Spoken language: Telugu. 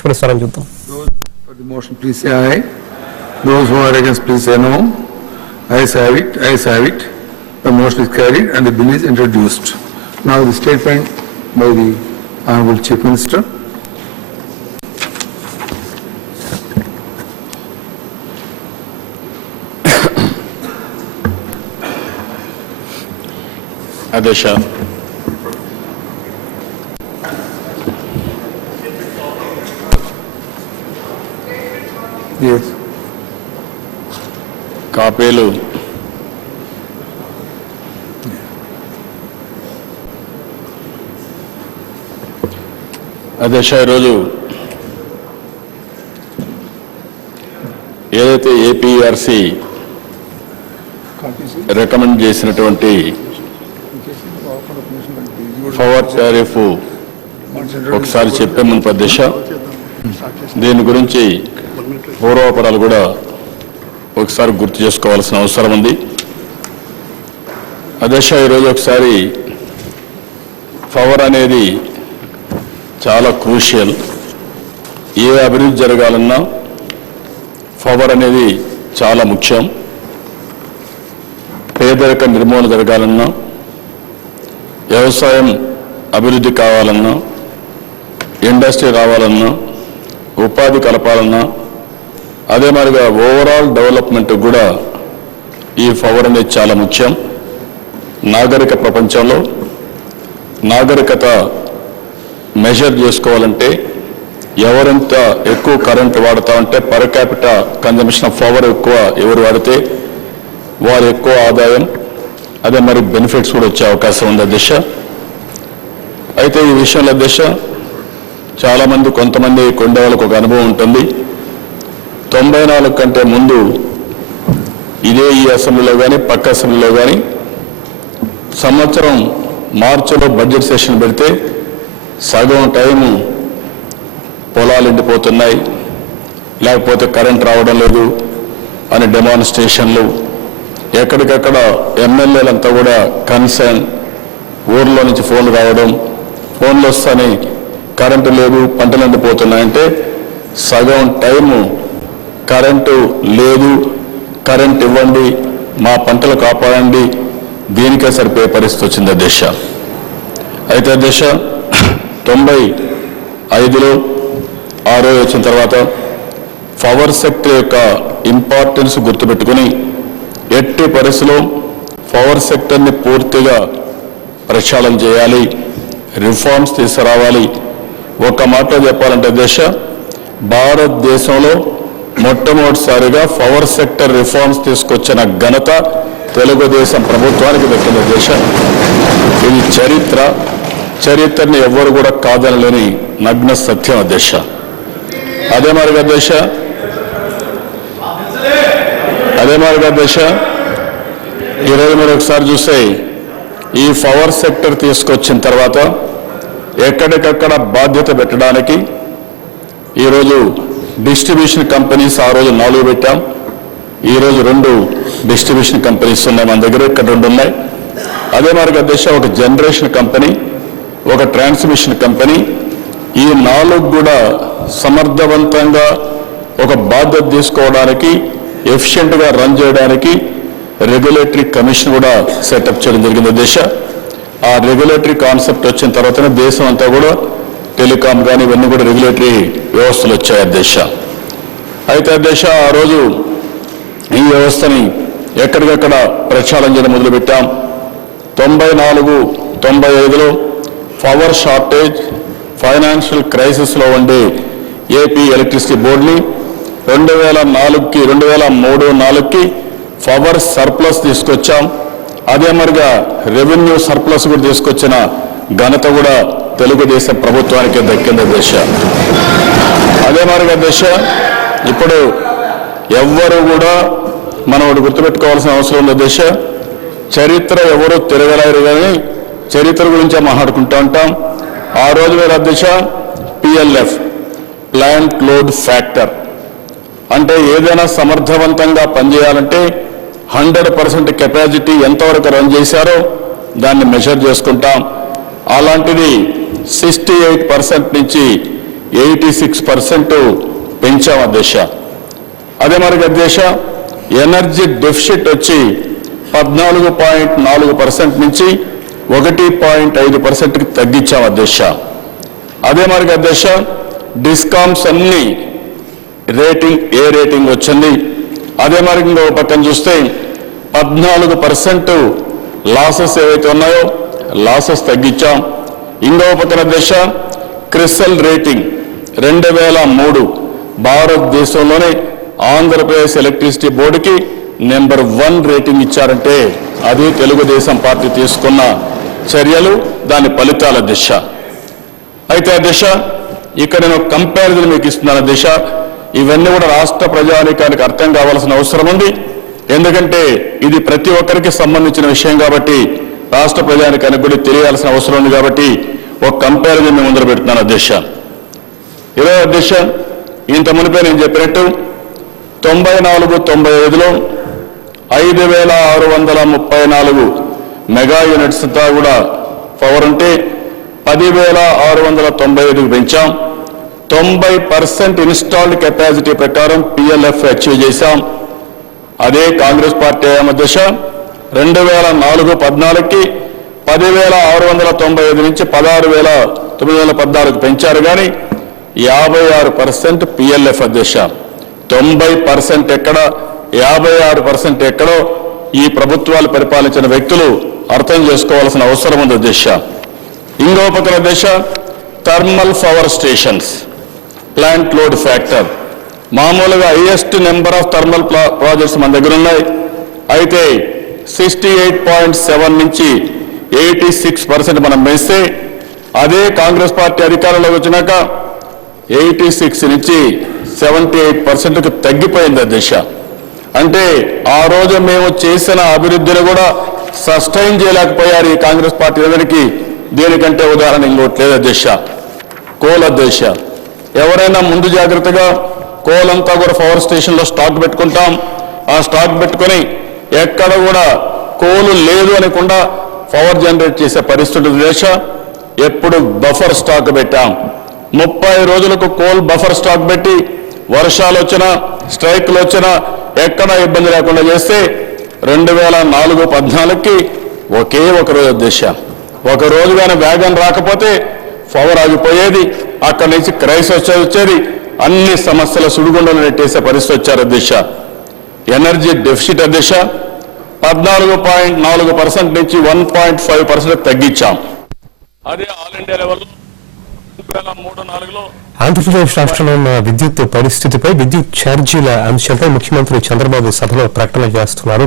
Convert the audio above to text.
పరిష్కరిస్తారని చూద్దాం. For the motion, please say aye. Those who are against, please say no. Ayes have it. Ayes have it. The motion is carried and the bill is introduced. Now the statement by the Honorable Chief Minister. Adesha. Yes. కాపీలు అధ్యక్ష, ఈరోజు ఏదైతే ఏపీఆర్సీ రికమెండ్ చేసినటువంటి పవర్ టారిఫ్ ఒకసారి చెప్పామని అధ్యక్ష, దీని గురించి పూర్వాపరాలు కూడా ఒకసారి గుర్తు చేసుకోవాల్సిన అవసరం ఉంది. అధ్యక్ష, ఈరోజు ఒకసారి పవర్ అనేది చాలా క్రూషియల్. ఏ అభివృద్ధి జరగాలన్నా పవర్ అనేది చాలా ముఖ్యం. పేదరిక నిర్మూలన జరగాలన్నా, వ్యవసాయం అభివృద్ధి కావాలన్నా, ఇండస్ట్రీ రావాలన్నా, ఉపాధి కలపాలన్నా, అదే మరిగా ఓవరాల్ డెవలప్మెంట్ కూడా ఈ పవర్ అనేది చాలా ముఖ్యం. నాగరిక ప్రపంచంలో నాగరికత మెజర్ చేసుకోవాలంటే ఎవరెంత ఎక్కువ కరెంట్ వాడుతూ ఉంటే per capita consumption of power ఎక్కువ ఎవరు వాడితే వారు ఎక్కువ ఆదాయం, అదే మరి బెనిఫిట్స్ కూడా వచ్చే అవకాశం ఉంది అధ్యక్ష. అయితే ఈ విషయంలో అధ్యక్ష, చాలామంది కొంతమంది కొండే వాళ్ళకు ఒక అనుభవం ఉంటుంది. 94 కంటే ముందు ఇదే ఈ అసెంబ్లీలో కానీ పక్క అసెంబ్లీలో కానీ సంవత్సరం మార్చిలో బడ్జెట్ సెషన్ పెడితే సగం టైము పొలాలు ఎండిపోతున్నాయి, లేకపోతే కరెంట్ రావడం లేదు అని డెమాన్స్ట్రేషన్లు, ఎక్కడికక్కడ ఎమ్మెల్యేలంతా కూడా కన్సర్న్, ఊర్లో నుంచి ఫోన్లు రావడం, ఫోన్లు వస్తానే కరెంటు లేదు, పంటలు ఎండిపోతున్నాయంటే సగం టైము కరెంటు లేదు, కరెంట్ ఇవ్వండి, మా పంటలు కాపాడండి, దీనికే సరిపోయే పరిస్థితి వచ్చింది అధ్యక్ష. అయితే అధ్యక్ష, 95లో ఆరో వచ్చిన తర్వాత పవర్ సెక్టర్ యొక్క ఇంపార్టెన్స్ గుర్తుపెట్టుకుని ఎట్టి పరిస్థితిలో పవర్ సెక్టర్ని పూర్తిగా ప్రక్షాళన చేయాలి, రిఫార్మ్స్ తీసుకురావాలి. ఒక మాటలో చెప్పాలంటే అధ్యక్ష, భారతదేశంలో మొట్టమొదటిసారిగా పవర్ సెక్టర్ రిఫార్మ్స్ తీసుకొచ్చిన ఘనత తెలుగుదేశం ప్రభుత్వానికి దక్కింది అధ్యక్ష. ఇది చరిత్రని ఎవ్వరు కూడా కాదనలేని నగ్న సత్యం అధ్యక్ష. అదే మాదిరిగా అధ్యక్ష, ఈరోజు మీరు ఒకసారి చూస్తే ఈ పవర్ సెక్టర్ తీసుకొచ్చిన తర్వాత ఎక్కడికక్కడ బాధ్యత పెట్టడానికి ఈరోజు డిస్ట్రిబ్యూషన్ కంపెనీస్ ఆ రోజు 4 పెట్టాం, ఈరోజు 2 డిస్ట్రిబ్యూషన్ కంపెనీస్ ఉన్నాయి మన దగ్గర, ఇక్కడ 2 ఉన్నాయి. అదే మాదిరిగా అధ్యక్ష, ఒక జనరేషన్ కంపెనీ, ఒక ట్రాన్స్మిషన్ కంపెనీ, ఈ 4 కూడా సమర్థవంతంగా ఒక బాధ్యత తీసుకోవడానికి, ఎఫిషియెంట్గా రన్ చేయడానికి రెగ్యులేటరీ కమిషన్ కూడా సెటప్ చేయడం జరిగింది అధ్యక్ష. ఆ రెగ్యులేటరీ కాన్సెప్ట్ వచ్చిన తర్వాతనే దేశం అంతా కూడా టెలికాం కానీ ఇవన్నీ కూడా రెగ్యులేటరీ వ్యవస్థలు వచ్చాయి అధ్యక్ష. అయితే అధ్యక్ష, ఆ రోజు ఈ వ్యవస్థని ఎక్కడికక్కడ ప్రక్షాళన చేయడం మొదలుపెట్టాం. 94-95లో పవర్ షార్టేజ్, ఫైనాన్షియల్ క్రైసిస్లో ఉండే ఏపీ ఎలక్ట్రిసిటీ బోర్డుని 2003-4కి పవర్ సర్ప్లస్ తీసుకొచ్చాం. అదే మరిగా రెవెన్యూ సర్ప్లస్ కూడా తీసుకొచ్చిన ఘనత కూడా తెలుగుదేశం ప్రభుత్వానికి దక్కింది అధ్యక్ష. అదే మరిగా అధ్యక్ష, ఇప్పుడు ఎవ్వరు కూడా మనం ఒకటి గుర్తుపెట్టుకోవాల్సిన అవసరం ఉంది అధ్యక్ష. చరిత్ర ఎవరు తిరగలేరు కానీ చరిత్ర గురించే మాట్లాడుకుంటూ ఉంటాం. ఆ రోజు మీరు అధ్యక్ష PLF, ప్లాంట్ లోడ్ ఫ్యాక్టర్, అంటే ఏదైనా సమర్థవంతంగా పనిచేయాలంటే 100% కెపాసిటీ ఎంతవరకు రన్ చేశారో దాన్ని మెజర్ చేసుకుంటాం. అలాంటిది 68% నుంచి 86% పెంచాం అధ్యక్ష. అదే మరి అధ్యక్ష ఎనర్జీ డెఫిసిట్ వచ్చి 14.4% నుంచి 1.5%కి తగ్గించాం అధ్యక్ష. అదే మరి అధ్యక్ష డిస్కామ్స్ అన్ని రేటింగ్ ఏ రేటింగ్ వచ్చింది. అదే మరి ఇంకో పక్కన చూస్తే 14% లాసెస్ ఏవైతే ఉన్నాయో లాసెస్ తగ్గించాం. ఇంకో పక్కన అధ్యక్ష క్రిసల్ రేటింగ్ 2003 భారతదేశంలోనే ఆంధ్రప్రదేశ్ ఎలక్ట్రిసిటీ బోర్డుకి నెంబర్ 1 రేటింగ్ ఇచ్చారంటే అది తెలుగుదేశం పార్టీ తీసుకున్న చర్యలు, దాని ఫలితాల దిశ. అయితే దిశ ఇక్కడ నేను కంపారిజన్ మీకు ఇస్తున్నాను దిశ. ఇవన్నీ కూడా రాష్ట్ర ప్రజానీకానికి అర్థం కావాల్సిన అవసరం ఉంది. ఎందుకంటే ఇది ప్రతి ఒక్కరికి సంబంధించిన విషయం కాబట్టి రాష్ట్ర ప్రజానీకానికి కూడా తెలియాల్సిన అవసరం ఉంది కాబట్టి ఒక కంపారిజన్ మేము ముందర పెడుతున్నాను అధ్యక్ష. ఇదే అధ్యక్ష ఇంత మునిపే నేను చెప్పినట్టు 94-95లో 5,634 మెగా యూనిట్స్ తో కూడా పవర్ ఉంటే 10,695కి పెంచాం. 90% ఇన్స్టాల్డ్ కెపాసిటీ ప్రకారం PLF అచీవ్ చేశాం. అదే కాంగ్రెస్ పార్టీ అధ్యక్ష 2004-14కి 10,695 నుంచి 16,914కి పెంచారు కానీ 56% PLF అధ్యక్ష. 90% ఎక్కడ 56% ఎక్కడో ఈ ప్రభుత్వాలు పరిపాలించిన వ్యక్తులు అర్థం చేసుకోవాల్సిన అవసరం ఉంది అధ్యక్ష. ఇంకో పక్కన అధ్యక్ష thermal power stations plant load factor మామూలుగా highest number of thermal projects మన దగ్గర ఉన్నాయి. అయితే 68.7 నుంచి 86% మనం పెంచితే అదే కాంగ్రెస్ పార్టీ అధికారంలోకి వచ్చినాక 86 నుంచి 78%కి తగ్గిపోయింది అధ్యక్ష. అంటే ఆ రోజు మేము చేసిన అభివృద్ధిని కూడా సస్టైన్ చేయలేకపోయారు ఈ కాంగ్రెస్ పార్టీ దగ్గరికి. దీనికంటే ఉదాహరణ ఇంకోటి లేదు అధ్యక్ష. కోల్ అధ్యక్ష ఎవరైనా ముందు జాగ్రత్తగా కోల్ అంతా కూడా పవర్ స్టేషన్లో స్టాక్ పెట్టుకుంటాం. ఆ స్టాక్ పెట్టుకొని ఎక్కడ కూడా కోలు లేదు అనకుండా పవర్ జనరేట్ చేసే పరిస్థితి దేశ ఎప్పుడు బఫర్ స్టాక్ పెట్టాం. 30 రోజులకు కోల్ బఫర్ స్టాక్ పెట్టి వర్షాలు వచ్చినా స్ట్రైక్లు వచ్చినా ఎక్కడ ఇబ్బంది లేకుండా చేస్తే 2004-14కి ఒకే ఒక రోజు దేశ ఒక రోజు కానీ వ్యాగన్ రాకపోతే పవర్ ఆగిపోయేది. అక్కడి నుంచి క్రైసిస్ వచ్చేది. అన్ని సమస్యల సుడిగుండలు నెట్టేసే పరిస్థితి వచ్చారు అధ్యక్ష. ఎనర్జీ డెఫిసిట్ అధ్యక్ష 14.4% నుంచి 1.5% తగ్గించాం. అదే ఆల్ ఇండియా లెవెల్లో 2003-4లో ఆంధ్రప్రదేశ్ రాష్ట్రంలో ఉన్న విద్యుత్ పరిస్థితిపై విద్యుత్ ఛార్జీల అంశంపై ముఖ్యమంత్రి చంద్రబాబు సభలో ప్రకటన చేస్తున్నారు.